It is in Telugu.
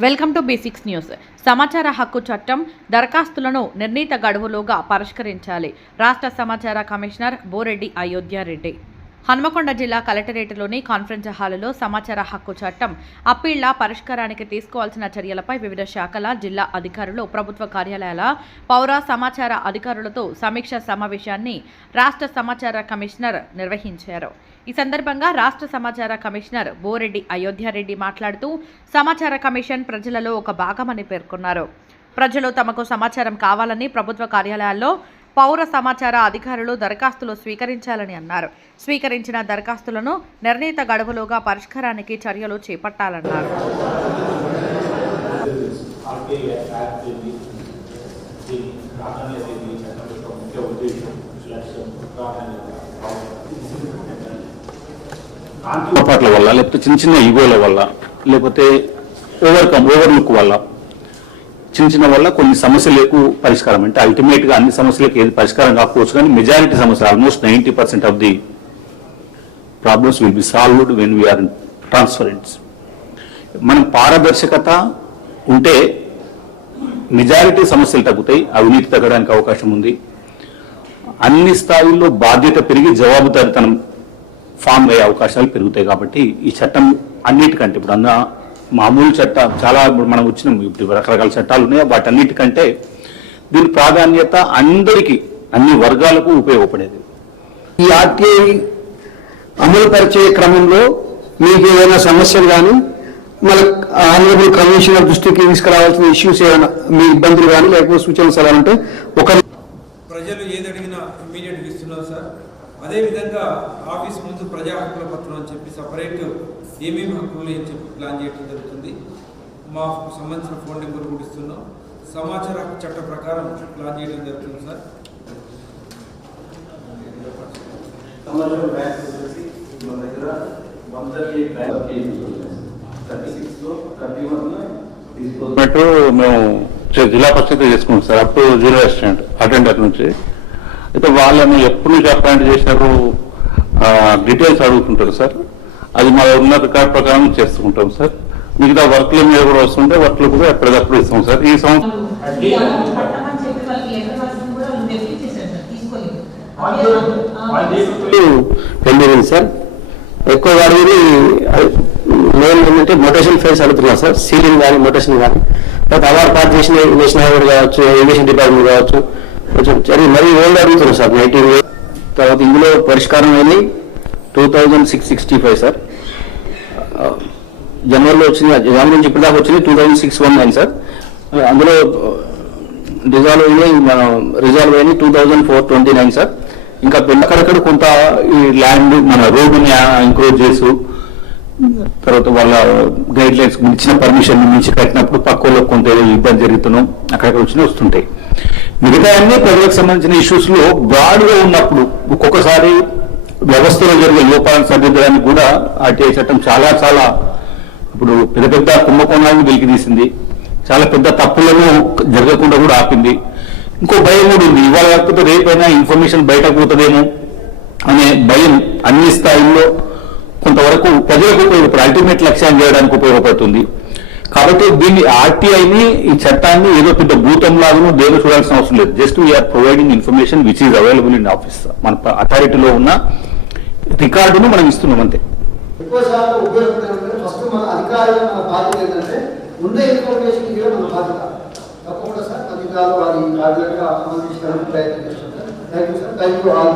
Welcome to basics news. సమాచార హక్కు చట్టం దరఖాస్తులను నిర్ణీత గడువులోగా పరిష్కరించాలి. రాష్ట్ర సమాచార కమిషనర్ బోరెడ్డి అయోధ్యారెడ్డి. హన్మకొండ జిల్లా కలెక్టరేట్లోని కాన్ఫరెన్స్ హాలులో సమాచార హక్కు చట్టం అప్పీళ్ళ పరిష్కారానికి తీసుకోవాల్సిన చర్యలపై వివిధ శాఖల జిల్లా అధికారులు ప్రభుత్వ కార్యాలయాల పౌర సమాచార అధికారులతో సమీక్ష సమావేశాన్ని రాష్ట్ర సమాచార కమిషనర్ నిర్వహించారు. ఈ సందర్భంగా రాష్ట్ర సమాచార కమిషనర్ బోరెడ్డి అయోధ్యారెడ్డి మాట్లాడుతూ సమాచార కమిషన్ ప్రజలలో ఒక భాగమని పేర్కొన్నారు. ప్రజలు తమకు సమాచారం కావాలని ప్రభుత్వ కార్యాలయాల్లో పౌర సమాచార అధికారులు దరఖాస్తులు స్వీకరించాలని అన్నారు. స్వీకరించిన దరఖాస్తులను నిర్ణీత గడువులోగా పరిష్కారానికి చర్యలు చేపట్టాలన్నారు. పొరపాట్ల వల్ల లేకపోతే చిన్న చిన్న ఈగోల వల్ల లేకపోతే ఓవర్కమ్ ఓవర్లుక్ వల్ల చిన్న చిన్న వల్ల కొన్ని సమస్యలకు పరిష్కారం. అంటే అల్టిమేట్గా అన్ని సమస్యలకు ఏది పరిష్కారం కాకపోవచ్చు కానీ మెజారిటీ సమస్యలు almost ninety percent of the problems will be solved when we are transparents మనం పారదర్శకత ఉంటే మెజారిటీ సమస్యలు తగ్గుతాయి అవినీతి తగ్గడానికి అవకాశం ఉంది. అన్ని స్థాయిల్లో బాధ్యత పెరిగి జవాబుదారితనం ఫామ్ అయ్యే అవకాశాలు పెరుగుతాయి కాబట్టి ఈ చట్టం అన్నిటికంటే ఇప్పుడు అన్న మామూలు చట్ట చాలా ఇప్పుడు మనం వచ్చిన ఇప్పుడు రకరకాల చట్టాలు ఉన్నాయి వాటన్నిటికంటే దీని ప్రాధాన్యత అందరికీ అన్ని వర్గాలకు ఉపయోగపడేది. ఈ ఆర్టీఐ అమలు పరిచే క్రమంలో మీకు ఏదైనా సమస్యలు కానీ మన ఆనరబుల్ కమిషనర్ దృష్టికి తీసుకురావాల్సిన ఇష్యూస్ ఏమైనా మీ ఇబ్బందులు కానీ లేకపోతే సూచనలు సలహాలు ఉంటే ఒక ప్రజలు ఏది అడిగినా ఇమ్మీడియట్గా ఇస్తున్నారు సార్. అదేవిధంగా ఆఫీస్ ముందు ప్రజా హక్కుల పత్రం అని చెప్పి సపరేట్ ఏమేమి హక్కులు అని చెప్పి ప్లాన్ చేయడం జరుగుతుంది. మా సంబంధించిన ఫోన్ నెంబర్ కూడా ఇస్తున్నాం. సమాచార హక్కు చట్ట ప్రకారం ప్లాన్ చేయడం జరుగుతుంది సార్ కమర్షియల్ బ్యాంక్ వచ్చేసి మన దగ్గర బ్యాంక్ థర్టీ సిక్స్లో థర్టీ మేము జిల్లా పరిషత్ చేసుకున్నాం సార్ అప్పుడు జీరో అసిస్టెంట్ అటెండర్ నుంచి. అయితే వాళ్ళని ఎప్పటి నుంచి అపాయింట్ చేశారు? డీటెయిల్స్ అడుగుతుంటారు సార్. అది మా ఉన్న రికార్డ్ ప్రకారం చేస్తుంటాం సార్. మిగతా వర్క్ల మీద కూడా వస్తుంటే వర్క్లు కూడా ఎప్పటికప్పుడు ఇస్తాం సార్. ఈ సంవత్సరం తెప్పించేశారు సార్. ఎక్కువ వాడేది మెయిన్ ఏంటంటే మోటేషన్ ఫైల్స్ అడుగుతున్నారు సార్. సీలింగ్ కానీ మోటేషన్ కానీ. తర్వాత అవార్డ్ పాస్ చేసిన నేషనల్ అవార్డు కావచ్చు ఏవియేషన్ డిపార్ట్మెంట్ కావచ్చు. కొంచెం సరే మరీ ఓల్డ్ అడుగుతున్నారు సార్ నైన్టీన్ తర్వాత ఇందులో పరిష్కారం ఏంది? Two thousand six sixty five sir జనవరిలో వచ్చింది జనవరి నుంచి ఇప్పటిదాకా వచ్చింది two thousand six one nine sir. అందులో రిజాల్వ్ అయినాయి మనం రిజాల్వ్ అయినాయి two thousand four twenty nine sir. ఇంకా అక్కడక్కడ కొంత ఈ ల్యాండ్ మన రోడ్ని ఎంక్రోజ్ చేసు తర్వాత వాళ్ళ గైడ్ లైన్స్ ఇచ్చిన పర్మిషన్ మించి కట్టినప్పుడు పక్క వాళ్ళకి కొంత ఇబ్బంది జరుగుతున్నాం అక్కడక్కడ వచ్చిన వస్తుంటాయి. మిగతా అన్ని ప్రజలకు సంబంధించిన ఇష్యూస్లో బ్రాడ్గా ఉన్నప్పుడు ఒక్కొక్కసారి వ్యవస్థలో జరిగే లోపాలను సరిదిద్దడానికి కూడా ఆర్టీఐ చట్టం చాలా చాలా ఇప్పుడు పెద్ద పెద్ద కుంభకోణాలను వెలికి తీసింది. చాలా పెద్ద తప్పులను జరగకుండా కూడా ఆపింది. ఇంకో భయం కూడా ఉంది. ఇవాళ కాకపోతే రేపైనా ఇన్ఫర్మేషన్ బయటకు పోతుందేమో అనే భయం అన్ని స్థాయిల్లో కొంతవరకు ప్రజలకు ఉపయోగపడుతుంది అల్టిమేట్ లక్ష్యాన్ని చేయడానికి ఉపయోగపడుతుంది. కాబట్టి దీన్ని ఆర్టీఐని ఈ చట్టాన్ని ఏదో పెద్ద భూతం లాగాను దేని చూడాల్సిన అవసరం లేదు. Just we are providing information which is available in office మన అథారిటీలో ఉన్న రికార్డును మనం ఇస్తున్నాం అంతే. ఎక్కువ శాతం ఫస్ట్ మన అధికారులు మన బాధ్యత ఏంటంటే ఇన్ఫర్మేషన్ ఇవ్వడం మన బాధ్యత. తప్పకుండా సార్ అధికారులు వారి ప్రయత్నం thank you sir. Thank you all